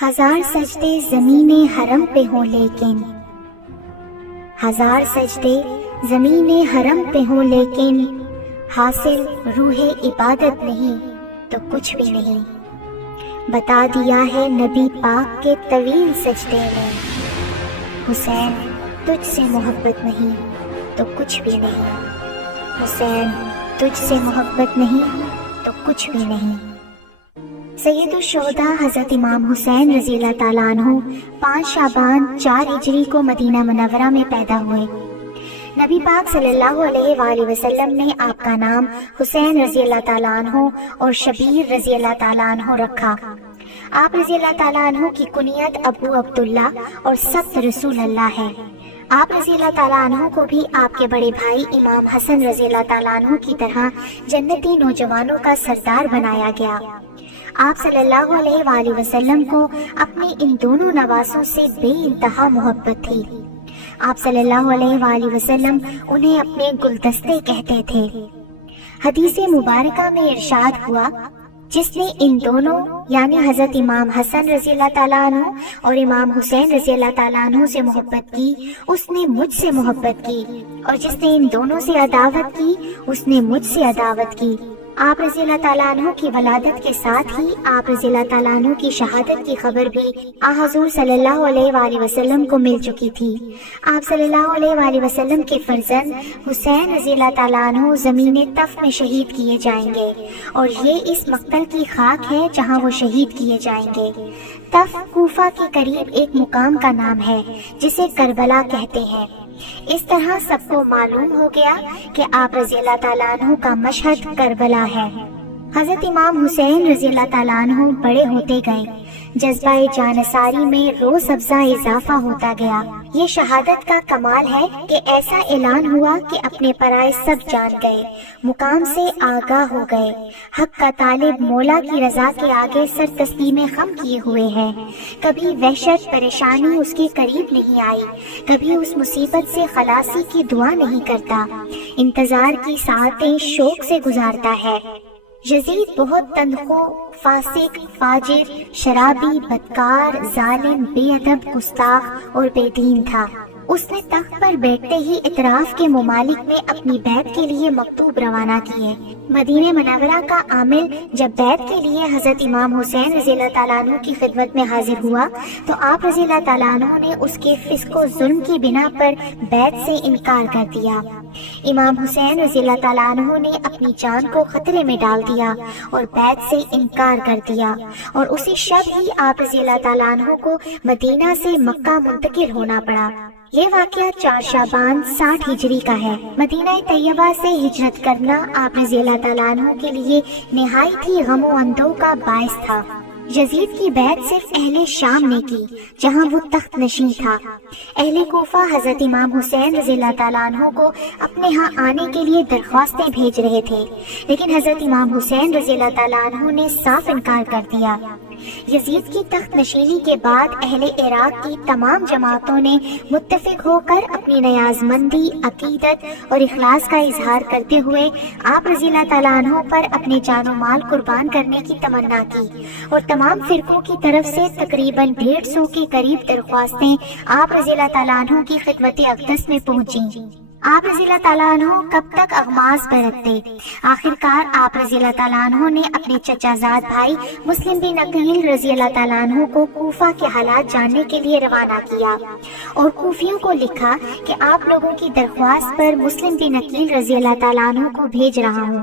ہزار سجدے زمین حرم پہ ہوں لیکن، ہزار سجدے زمین حرم پہ ہوں لیکن حاصل روح عبادت نہیں تو کچھ بھی نہیں۔ بتا دیا ہے نبی پاک کے طویل سجدے نے، حسین تجھ سے محبت نہیں تو کچھ بھی نہیں، حسین تجھ سے محبت نہیں تو کچھ بھی نہیں۔ سید الشہداء حضرت امام حسین رضی اللہ تعالیٰ عنہ 5 شعبان 4 ہجری کو مدینہ منورہ میں پیدا ہوئے۔ نبی پاک صلی اللہ علیہ وآلہ وسلم نے آپ کا نام حسین رضی اللہ تعالیٰ عنہ اور شبیر رضی اللہ تعالیٰ عنہ رکھا۔ آپ رضی اللہ تعالیٰ عنہ کی کنیت ابو عبداللہ اور سبت رسول اللہ ہے۔ آپ رضی اللہ تعالیٰ عنہ کو بھی آپ کے بڑے بھائی امام حسن رضی اللہ تعالیٰ عنہ کی طرح جنتی نوجوانوں کا سردار بنایا گیا۔ آپ صلی اللہ علیہ وآلہ وسلم کو اپنے ان دونوں نواسوں سے بے انتہا محبت تھی۔ آپ صلی اللہ علیہ وآلہ وسلم انہیں اپنے گلدستے کہتے تھے۔ حدیث مبارکہ میں ارشاد ہوا، جس نے ان دونوں یعنی حضرت امام حسن رضی اللہ تعالیٰ عنہ اور امام حسین رضی اللہ تعالیٰ عنہ سے محبت کی اس نے مجھ سے محبت کی، اور جس نے ان دونوں سے عداوت کی اس نے مجھ سے عداوت کی۔ آپ رضی اللہ تعالیٰ عنہ کی ولادت کے ساتھ ہی آپ رضی اللہ تعالیٰ عنہ کی شہادت کی خبر بھی حضور صلی اللہ علیہ وآلہ وسلم کو مل چکی تھی۔ آپ صلی اللہ علیہ وآلہ وسلم کے فرزند حسین رضی اللہ تعالیٰ عنہ زمین طف میں شہید کیے جائیں گے، اور یہ اس مقتل کی خاک ہے جہاں وہ شہید کیے جائیں گے۔ طف کوفہ کے قریب ایک مقام کا نام ہے جسے کربلا کہتے ہیں۔ اس طرح سب کو معلوم ہو گیا کہ آپ رضی اللہ تعالیٰ عنہ کا مشہد کربلا ہے۔ حضرت امام حسین رضی اللہ تعالیٰ عنہ بڑے ہوتے گئے، جذبہ جانثاری میں روز افزا اضافہ ہوتا گیا۔ یہ شہادت کا کمال ہے کہ ایسا اعلان ہوا کہ اپنے پرائے سب جان گئے، مقام سے آگاہ ہو گئے، حق کا طالب مولا کی رضا کے آگے سر تسلیم خم کیے ہوئے ہیں۔ کبھی وحشت پریشانی اس کے قریب نہیں آئی، کبھی اس مصیبت سے خلاصی کی دعا نہیں کرتا، انتظار کی ساعتیں شوق سے گزارتا ہے۔ یزید بہت تندخو، فاسق، فاجر، شرابی، بدکار، ظالم، بے ادب، گستاخ اور بے دین تھا۔ اس نے تخت پر بیٹھتے ہی اطراف کے ممالک میں اپنی بیعت کے لیے مکتوب روانہ کیے۔ مدینہ منورہ کا عامل جب بیعت کے لیے حضرت امام حسین رضی اللہ تعالیٰ عنہ کی خدمت میں حاضر ہوا تو آپ رضی اللہ تعالیٰ عنہ نے اس کے فسق و ظلم کی بنا پر بیعت سے انکار کر دیا۔ امام حسین رضی اللہ تعالیٰ عنہ نے اپنی جان کو خطرے میں ڈال دیا اور بیعت سے انکار کر دیا، اور اسی شب ہی آپ رضی اللہ تعالیٰ عنہ کو مدینہ سے مکہ منتقل ہونا پڑا۔ یہ واقعہ 4 شعبان 60 ہجری کا ہے۔ مدینہ طیبہ سے ہجرت کرنا آپ رضی اللہ تعالیٰ عنہ کے لیے نہایت ہی غم و اندوہ کا باعث تھا۔ یزید کی بیعت صرف اہل شام نے کی جہاں وہ تخت نشین تھا۔ اہل کوفہ حضرت امام حسین رضی اللہ تعالیٰ عنہ کو اپنے ہاں آنے کے لیے درخواستیں بھیج رہے تھے، لیکن حضرت امام حسین رضی اللہ تعالیٰ عنہ نے صاف انکار کر دیا۔ یزید کی تخت نشینی کے بعد اہل عراق کی تمام جماعتوں نے متفق ہو کر اپنی نیاز مندی، عقیدت اور اخلاص کا اظہار کرتے ہوئے آپ رضی اللہ تعالیٰ عنہ پر اپنے جان و مال قربان کرنے کی تمنا کی، اور تمام فرقوں کی طرف سے تقریباً 150 کے قریب درخواستیں آپ رضی اللہ تعالیٰ عنہ کی خدمت اقدس میں پہنچیں۔ آپ رضی اللہ تعالیٰ عنہ کب تک اغماس برتتے؟ آخر کار آپ رضی اللہ تعالیٰ عنہ نے اپنے چچا زاد بھائی مسلم بن عقیل رضی اللہ تعالیٰ عنہ کو کوفہ کے حالات جاننے کے لیے روانہ کیا، اور کوفیوں کو لکھا کہ آپ لوگوں کی درخواست پر مسلم بن عقیل رضی اللہ تعالیٰ عنہ کو بھیج رہا ہوں،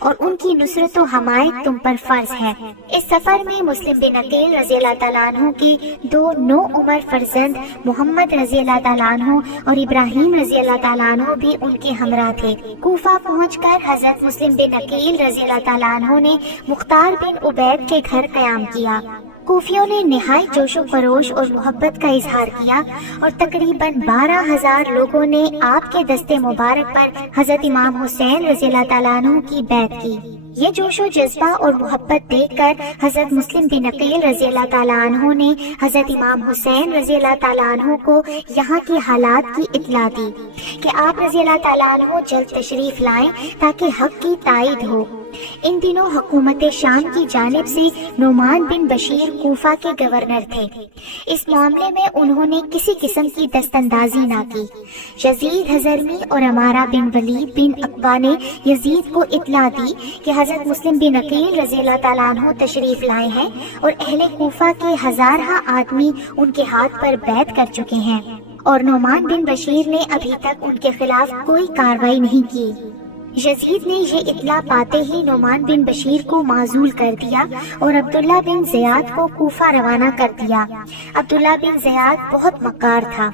اور ان کی نصرت و حمایت تم پر فرض ہے۔ اس سفر میں مسلم بن عقیل رضی اللہ تعالیٰ عنہ کے 2 نوعمر فرزند محمد رضی اللہ تعالیٰ عنہ اور ابراہیم رضی اللہ تعالیٰ عنہ بھی ان کے ہمراہ تھے۔ کوفہ پہنچ کر حضرت مسلم بن عقیل رضی اللہ تعالیٰ عنہ نے مختار بن عبید کے گھر قیام کیا۔ کوفیوں نے نہایت جوش و خروش اور محبت کا اظہار کیا، اور تقریباً 12,000 لوگوں نے آپ کے دستے مبارک پر حضرت امام حسین رضی اللہ تعالیٰ عنہ کی بیعت کی۔ یہ جوش و جذبہ اور محبت دیکھ کر حضرت مسلم بن عقیل رضی اللہ تعالیٰ عنہ نے حضرت امام حسین رضی اللہ تعالیٰ عنہ کو یہاں کی حالات کی اطلاع دی کہ آپ رضی اللہ تعالیٰ عنہ جلد تشریف لائیں تاکہ حق کی تائید ہو۔ ان دنوں حکومت شام کی جانب سے نعمان بن بشیر کوفہ کے گورنر تھے۔ اس معاملے میں انہوں نے کسی قسم کی دست اندازی نہ کی۔ یزید ہضرمی اور عمارہ بن ولید بن عقبہ نے یزید کو اطلاع دی کہ حضرت مسلم بن عقیل رضی اللہ تعالیٰ عنہ تشریف لائے ہیں اور اہل کوفہ کے ہزارہ آدمی ان کے ہاتھ پر بیعت کر چکے ہیں، اور نعمان بن بشیر نے ابھی تک ان کے خلاف کوئی کارروائی نہیں کی۔ یزید نے یہ اطلاع پاتے ہی نعمان بن بشیر کو معزول کر دیا اور عبداللہ بن زیاد کو کوفہ روانہ کر دیا۔ عبداللہ بن زیاد بہت مکار تھا،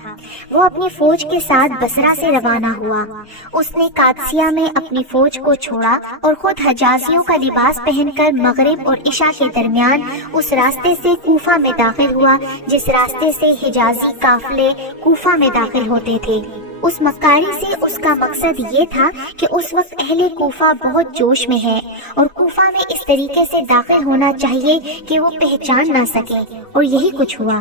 وہ اپنی فوج کے ساتھ بصرہ سے روانہ ہوا۔ اس نے قادسیہ میں اپنی فوج کو چھوڑا اور خود حجازیوں کا لباس پہن کر مغرب اور عشاء کے درمیان اس راستے سے کوفہ میں داخل ہوا جس راستے سے حجازی قافلے کوفہ میں داخل ہوتے تھے۔ اس مکاری سے اس کا مقصد یہ تھا کہ اس وقت اہل کوفہ بہت جوش میں ہے اور کوفہ میں اس طریقے سے داخل ہونا چاہیے کہ وہ پہچان نہ سکے، اور یہی کچھ ہوا۔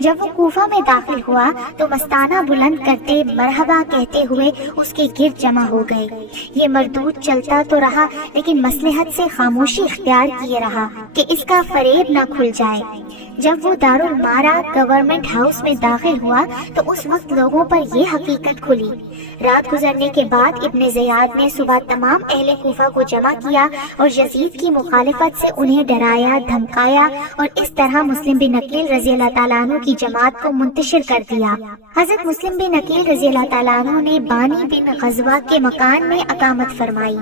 جب وہ کوفہ میں داخل ہوا تو مستانہ بلند کرتے مرحبا کہتے ہوئے اس کے گرد جمع ہو گئے۔ یہ مردود چلتا تو رہا لیکن مصلحت سے خاموشی اختیار کیے رہا کہ اس کا فریب نہ کھل جائے۔ جب وہ دارالمارا گورنمنٹ ہاؤس میں داخل ہوا تو اس وقت لوگوں پر یہ حقیقت کھلی۔ رات گزرنے کے بعد ابن زیاد نے صبح تمام اہل کوفہ کو جمع کیا اور یزید کی مخالفت سے انہیں ڈرایا، دھمکایا اور اس طرح مسلم بن عقیل رضی اللہ تعالیٰ عنہ کی جماعت کو منتشر کر دیا۔ حضرت مسلم بن عقیل رضی اللہ تعالیٰ عنہ نے بانی بن غزوہ کے مکان میں اقامت فرمائی۔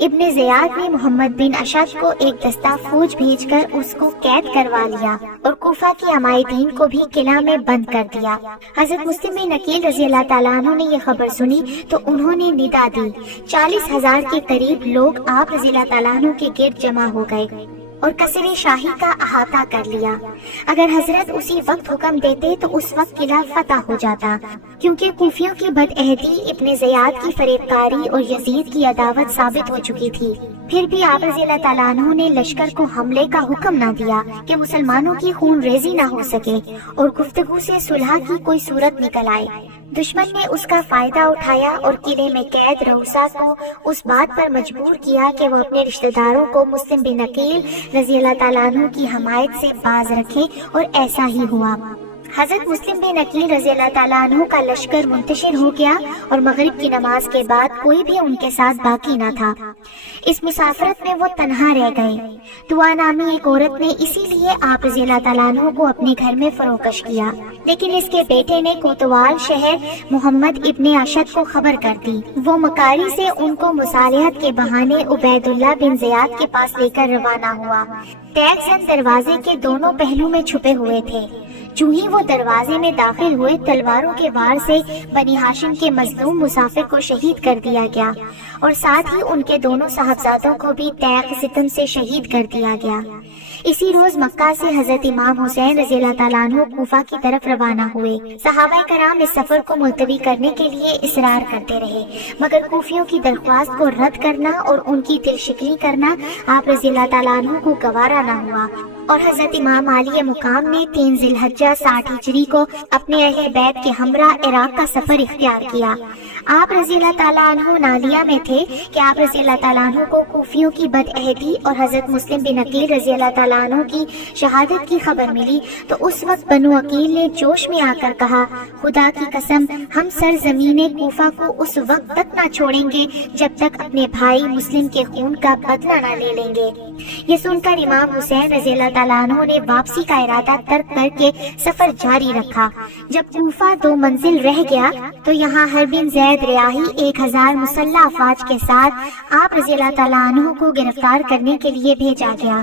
ابن زیاد نے محمد بن اشد کو ایک دستہ فوج بھیج کر اس کو قید کروا لیا اور کوفہ کے عمائدین کو بھی قلعہ میں بند کر دیا۔ حضرت مسلم بن عقیل رضی اللہ تعالیٰ عنہ نے یہ خبر سنی تو انہوں نے ندا دی۔ 40,000 کے قریب لوگ آپ رضی اللہ تعالیٰ عنہ کے گرد جمع ہو گئے اور قصر شاہی کا احاطہ کر لیا۔ اگر حضرت اسی وقت حکم دیتے تو اس وقت قلعہ فتح ہو جاتا، کیونکہ کوفیوں کی بدعہدی، ابن زیاد کی فریب کاری اور یزید کی عداوت ثابت ہو چکی تھی۔ پھر بھی آپ رضی اللہ تعالیٰ عنہ نے لشکر کو حملے کا حکم نہ دیا کہ مسلمانوں کی خون ریزی نہ ہو سکے اور گفتگو سے صلح کی کوئی صورت نکل آئے۔ دشمن نے اس کا فائدہ اٹھایا اور قلعے میں قید رؤسا کو اس بات پر مجبور کیا کہ وہ اپنے رشتہ داروں کو مسلم بن عقیل رضی اللہ تعالیٰ عنہ کی حمایت سے باز رکھے، اور ایسا ہی ہوا۔ حضرت مسلم بن عقیل رضی اللہ تعالیٰ عنہ کا لشکر منتشر ہو گیا اور مغرب کی نماز کے بعد کوئی بھی ان کے ساتھ باقی نہ تھا۔ اس مسافرت میں وہ تنہا رہ گئے۔ دعا نامی ایک عورت نے اسی لیے آپ رضی اللہ تعالیٰ عنہ کو اپنے گھر میں فروکش کیا، لیکن اس کے بیٹے نے کوتوال شہر محمد ابن اشد کو خبر کر دی۔ وہ مکاری سے ان کو مصالحت کے بہانے عبید اللہ بن زیاد کے پاس لے کر روانہ ہوا۔ تیگ زن دروازے کے دونوں پہلو میں چھپے ہوئے تھے۔ جو ہی وہ دروازے میں داخل ہوئے، تلواروں کے وار سے بنی ہاشم کے مظلوم مسافر کو شہید کر دیا گیا اور ساتھ ہی ان کے دونوں صاحبزادوں کو بھی تیغ ستم سے شہید کر دیا گیا۔ اسی روز مکہ سے حضرت امام حسین رضی اللہ تعالیٰ عنہ کوفہ کی طرف روانہ ہوئے۔ صحابہ کرام اس سفر کو ملتوی کرنے کے لیے اصرار کرتے رہے، مگر کوفیوں کی درخواست کو رد کرنا اور ان کی دل شکنی کرنا آپ رضی اللہ تعالیٰ عنہ کو گوارا نہ ہوا، اور حضرت امام عالی مقام نے 3 ذی الحجہ 60 ہجری کو اپنے اہل بیت کے ہمراہ عراق کا سفر اختیار کیا۔ آپ رضی اللہ تعالیٰ عنہ نالیہ میں تھے کہ آپ رضی اللہ تعالیٰ عنہ کو کوفیوں کی بدعہدی اور حضرت مسلم بن عقیل رضی اللہ تعالیٰ عنہ کی شہادت کی خبر ملی تو اس وقت بنو عقیل نے جوش میں آ کر کہا، خدا کی قسم ہم سرزمین کوفہ کو اس وقت تک نہ چھوڑیں گے جب تک اپنے بھائی مسلم کے خون کا بدلہ نہ لے لیں گے۔ یہ سن کر امام حسین رضی اللہ تعالیٰ عنہ نے واپسی کا ارادہ ترک کر کے سفر جاری رکھا۔ جب کوفہ 2 منزل رہ گیا تو یہاں حرب بن زید ریاحی 1000 مسلح افواج کے ساتھ آپ رضی اللہ تعالیٰ عنہ کو گرفتار کرنے کے لیے بھیجا گیا۔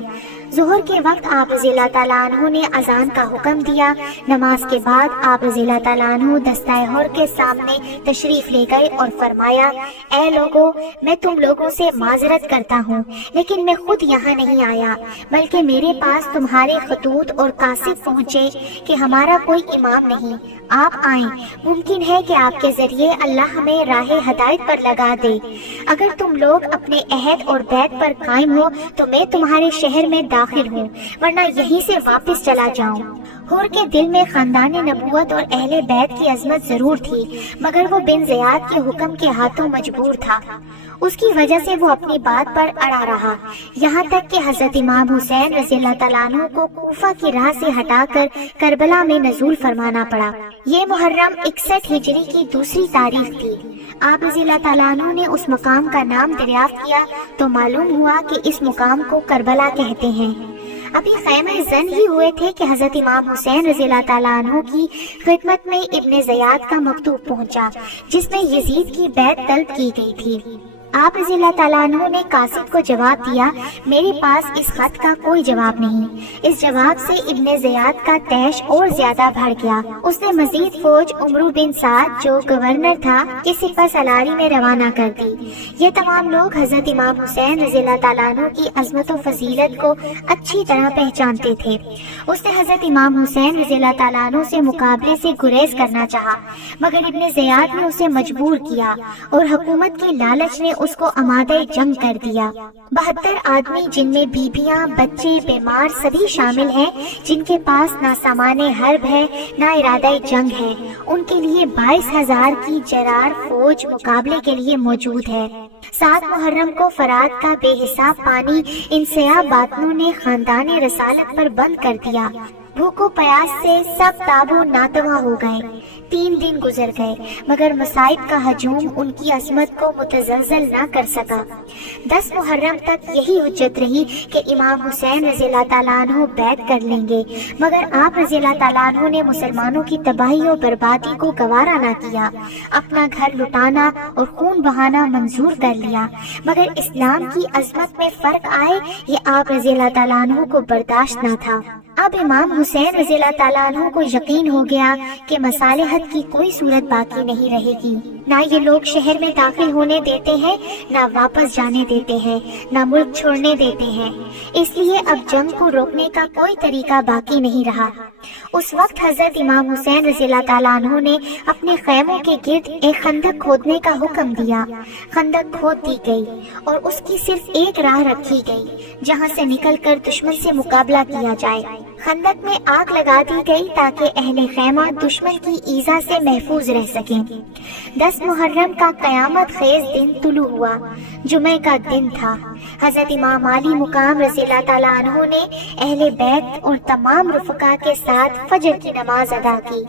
ظہر کے وقت آپ رضی اللہ تعالیٰ عنہ نے اذان کا حکم دیا۔ نماز کے بعد آپ رضی اللہ تعالیٰ عنہ دستہ ہر کے سامنے تشریف لے گئے اور فرمایا، اے لوگو، میں تم لوگوں سے معذرت کرتا ہوں، لیکن میں خود یہاں نہیں آیا، بلکہ میرے پاس تمہارے خطوط اور قاصد پہنچے کہ ہمارا کوئی امام نہیں، آپ آئیں، ممکن ہے کہ آپ کے ذریعے اللہ ہمیں راہ ہدایت پر لگا دے۔ اگر تم لوگ اپنے عہد اور بیت پر قائم ہو تو میں تمہارے شہر میں داخل ہوں، ورنہ یہیں سے واپس چلا جاؤں۔ حور کے دل میں خاندان نبوت اور اہل بیت کی عظمت ضرور تھی، مگر وہ بن زیاد کے حکم کے ہاتھوں مجبور تھا۔ اس کی وجہ سے وہ اپنی بات پر اڑا رہا، یہاں تک کہ حضرت امام حسین رضی اللہ تعالیٰ عنہ کو کوفہ کی راہ سے ہٹا کر کربلا میں نزول فرمانا پڑا۔ یہ محرم 61 ہجری کی دوسری تاریخ تھی۔ آپ رضی اللہ تعالیٰ عنہ نے اس مقام کا نام دریافت کیا تو معلوم ہوا کہ اس مقام کو کربلا کہتے ہیں۔ ابھی خیمہ زن ہی ہوئے تھے کہ حضرت امام حسین رضی اللہ تعالیٰ عنہ کی خدمت میں ابن زیاد کا مکتوب پہنچا، جس میں یزید کی بیعت طلب کی گئی تھی۔ آپ رضی اللہ تعالیٰ عنہ نے قاصد کو جواب دیا، میرے پاس اس خط کا کوئی جواب نہیں۔ اس جواب سے ابن زیاد کا طیش اور زیادہ بڑھ گیا۔ اس نے مزید فوج عمرو بن سعد جو گورنر تھا کے سپہ سالاری میں روانہ کر دی۔ یہ تمام لوگ حضرت امام حسین رضی اللہ تعالیٰ عنہ کی عظمت و فضیلت کو اچھی طرح پہچانتے تھے۔ اس نے حضرت امام حسین رضی اللہ تعالیٰ عنہ سے مقابلے سے گریز کرنا چاہا، مگر ابن زیاد نے اسے مجبور کیا اور حکومت کی لالچ نے اس کو آمادہ جنگ کر دیا۔ 72 آدمی جن میں بیویاں، بچے، بیمار سبھی شامل ہیں، جن کے پاس نہ سامان حرب ہے نہ ارادہ جنگ ہے، ان کے لیے 22,000 کی جرار فوج مقابلے کے لیے موجود ہے۔ 7 محرم کو فرات کا بے حساب پانی ان سیاہ باطنوں نے خاندان رسالت پر بند کر دیا۔ بھوک و پیاس سے سب تاب و ناتواں ہو گئے۔ 3 دن گزر گئے مگر مصائب کا ہجوم ان کی عظمت کو متزلزل نہ کر سکا۔ 10 محرم تک یہی حجت رہی کہ امام حسین رضی اللہ تعالیٰ عنہ بیعت کر لیں گے، مگر آپ رضی اللہ تعالیٰ عنہ نے مسلمانوں کی تباہی و بربادی کو گوارا نہ کیا، اپنا گھر لٹانا اور خون بہانا منظور کر لیا، مگر اسلام کی عظمت میں فرق آئے یہ آپ رضی اللہ تعالیٰ عنہ کو برداشت نہ تھا۔ اب امام حسین رضی اللہ تعالیٰ عنہ کو یقین ہو گیا کہ مصالحت کی کوئی صورت باقی نہیں رہے گی، نہ یہ لوگ شہر میں داخل ہونے دیتے ہیں، نہ واپس جانے دیتے ہیں، نہ ملک چھوڑنے دیتے ہیں، اس لیے اب جنگ کو روکنے کا کوئی طریقہ باقی نہیں رہا۔ اس وقت حضرت امام حسین رضی اللہ تعالیٰ عنہ نے اپنے خیموں کے گرد ایک خندق کھودنے کا حکم دیا۔ خندق کھود دی گئی اور اس کی صرف ایک راہ رکھی گئی جہاں سے نکل کر دشمن سے مقابلہ کیا جائے۔ خندق میں آگ لگا دی گئی تاکہ اہل خیمہ دشمن کی ایذا سے محفوظ رہ سکیں۔ 10 محرم کا قیامت خیز دن طلوع ہوا، جمعہ کا دن تھا۔ حضرت امام علی مقام رضی اللہ تعالیٰ عنہ نے اہل بیت اور تمام رفقا کے ساتھ فجر کی نماز ادا کی۔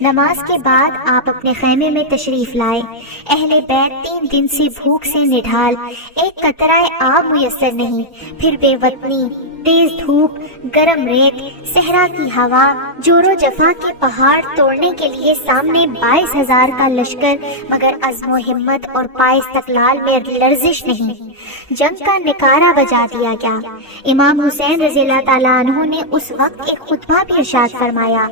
نماز کے بعد آپ اپنے خیمے میں تشریف لائے۔ اہل بیت 3 دن سے بھوک سے نڈھال، ایک قطرہ آب میسر نہیں، پھر بے وطنی، تیز دھوپ، گرم ریت، صحرا کی ہوا، جور و جفا کے پہاڑ توڑنے کے لیے سامنے 22,000 کا لشکر، مگر عزم و ہمت اور پائے استقلال میں لرزش نہیں۔ جنگ کا نکارہ بجا دیا گیا۔ امام حسین رضی اللہ تعالیٰ عنہ نے اس وقت ایک خطبہ بھی ارشاد فرمایا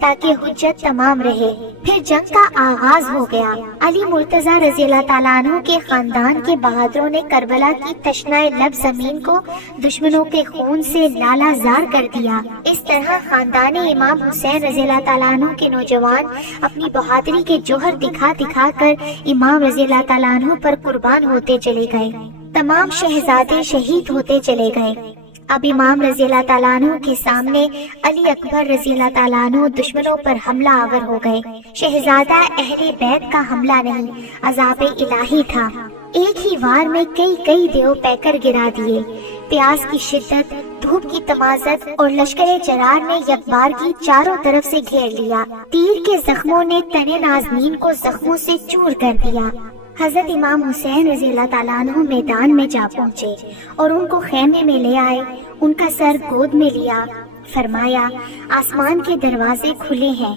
تاکہ حجت تمام رہے۔ پھر جنگ کا آغاز ہو گیا۔ علی مرتضیٰ رضی اللہ تعالیٰ عنہ کے خاندان کے بہادروں نے کربلا کی تشنہ لب زمین کو دشمنوں کے خون سے لالا زار کر دیا۔ اس طرح خاندان امام حسین رضی اللہ تعالیٰ عنہ کے نوجوان اپنی بہادری کے جوہر دکھا دکھا کر امام رضی اللہ تعالیٰ عنہ پر قربان ہوتے چلے گئے۔ تمام شہزادے شہید ہوتے چلے گئے۔ اب امام رضی اللہ تعالیٰ عنہ کے سامنے علی اکبر رضی اللہ تعالیٰ عنہ دشمنوں پر حملہ آور ہو گئے۔ شہزادہ اہل بیت کا حملہ نہیں، عذاب الہی تھا۔ ایک ہی وار میں کئی دیو پیکر گرا دیے۔ پیاس کی شدت، دھوپ کی تمازت اور لشکر جرار نے یکبار کی چاروں طرف سے گھیر لیا۔ تیر کے زخموں نے تنے نازنین کو زخموں سے چور کر دیا۔ حضرت امام حسین رضی اللہ تعالیٰ عنہ میدان میں جا پہنچے اور ان کو خیمے میں لے آئے، ان کا سر گود میں لیا، فرمایا آسمان کے دروازے کھلے ہیں،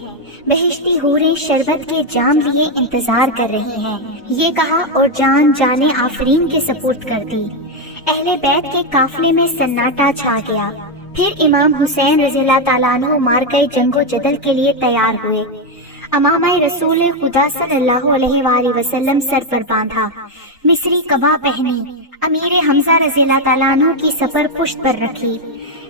بہشتی حوریں شربت کے جام لیے انتظار کر رہی ہیں، یہ کہا اور جان جانے آفرین کے سپرد کر دی۔ اہل بیت کے قافلے میں سناٹا چھا گیا۔ پھر امام حسین رضی اللہ تعالیٰ عنہ مارکہ جنگ و جدل کے لیے تیار ہوئے۔ امامہ رسول خدا صلی اللہ علیہ وآلہ وسلم سر پر باندھا، مصری قبا پہنی، امیر حمزہ رضی اللہ تعالیٰ عنہ کی سپر پشت پر رکھی،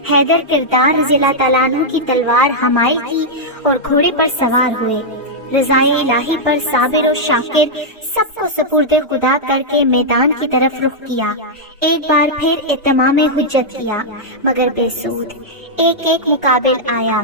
حیدر کردار رضی اللہ تعالیٰ عنہ کی تلوار حمائل کی اور گھوڑے پر سوار ہوئے۔ رضائے الہی پر صابر و شاکر سب کو سپرد خدا کر کے میدان کی طرف رخ کیا۔ ایک بار پھر اتمام حجت کیا مگر بے سود، ایک ایک مقابل آیا۔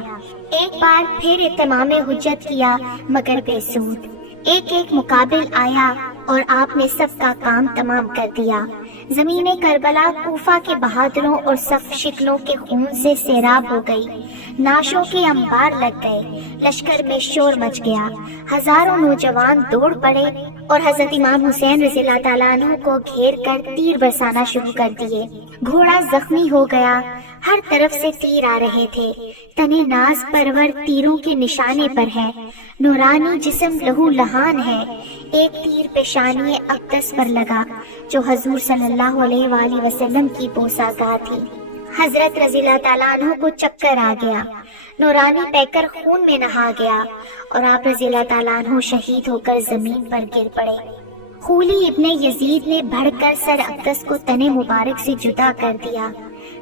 ایک بار پھر اتمام حجت کیا مگر بے سود، ایک ایک مقابل آیا اور آپ نے سب کا کام تمام کر دیا۔ زمین کربلا کوفہ کے بہادروں اور صف شکلوں کے خون سے سیراب ہو گئی، نعشوں کے انبار لگ گئے، لشکر میں شور مچ گیا، ہزاروں نوجوان دوڑ پڑے اور حضرت امام حسین رضی اللہ تعالیٰ عنہ کو گھیر کر تیر برسانا شروع کر دیے۔ گھوڑا زخمی ہو گیا، ہر طرف سے تیر آ رہے تھے، تنے ناز پرور تیروں کے نشانے پر ہے، نورانی جسم لہو لہان ہے۔ ایک تیر پیشانی اقدس پر لگا جو حضور صلی اللہ علیہ وآلہ وسلم کی بوسہ گاہ تھی۔ حضرت رضی اللہ تعالیٰ عنہ کو چکر آ گیا، نورانی پیکر خون میں نہا گیا اور آپ رضی اللہ تعالیٰ عنہ شہید ہو کر زمین پر گر پڑے۔ خولی ابن یزید نے بڑھ کر سر اقدس کو تنے مبارک سے جدا کر دیا۔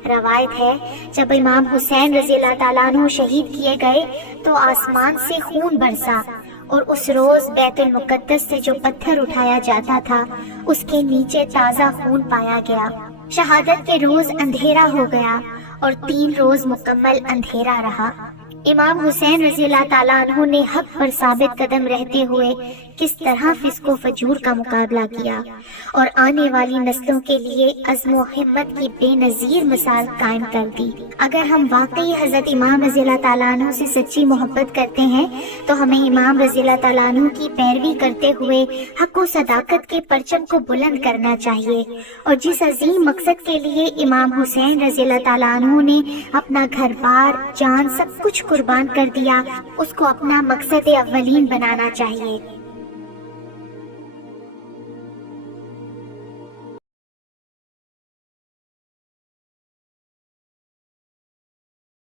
روایت ہے جب امام حسین رضی اللہ تعالیٰ عنہ شہید کیے گئے تو آسمان سے خون برسا اور اس روز بیت المقدس سے جو پتھر اٹھایا جاتا تھا اس کے نیچے تازہ خون پایا گیا۔ شہادت کے روز اندھیرا ہو گیا اور 3 روز مکمل اندھیرا رہا۔ امام حسین رضی اللہ تعالیٰ عنہ نے حق پر ثابت قدم رہتے ہوئے کس طرح فسق و فجور کا مقابلہ کیا اور آنے والی نسلوں کے لیے عزم و ہمت کی بے نظیر مثال قائم کر دی۔ اگر ہم واقعی حضرت امام رضی اللہ تعالیٰ عنہ سے سچی محبت کرتے ہیں تو ہمیں امام رضی اللہ تعالیٰ عنہ کی پیروی کرتے ہوئے حق و صداقت کے پرچم کو بلند کرنا چاہیے، اور جس عظیم مقصد کے لیے امام حسین رضی اللہ تعالیٰ عنہ نے اپنا گھر بار، جان، سب کچھ قربان کر دیا، اس کو اپنا مقصد اولین بنانا چاہیے۔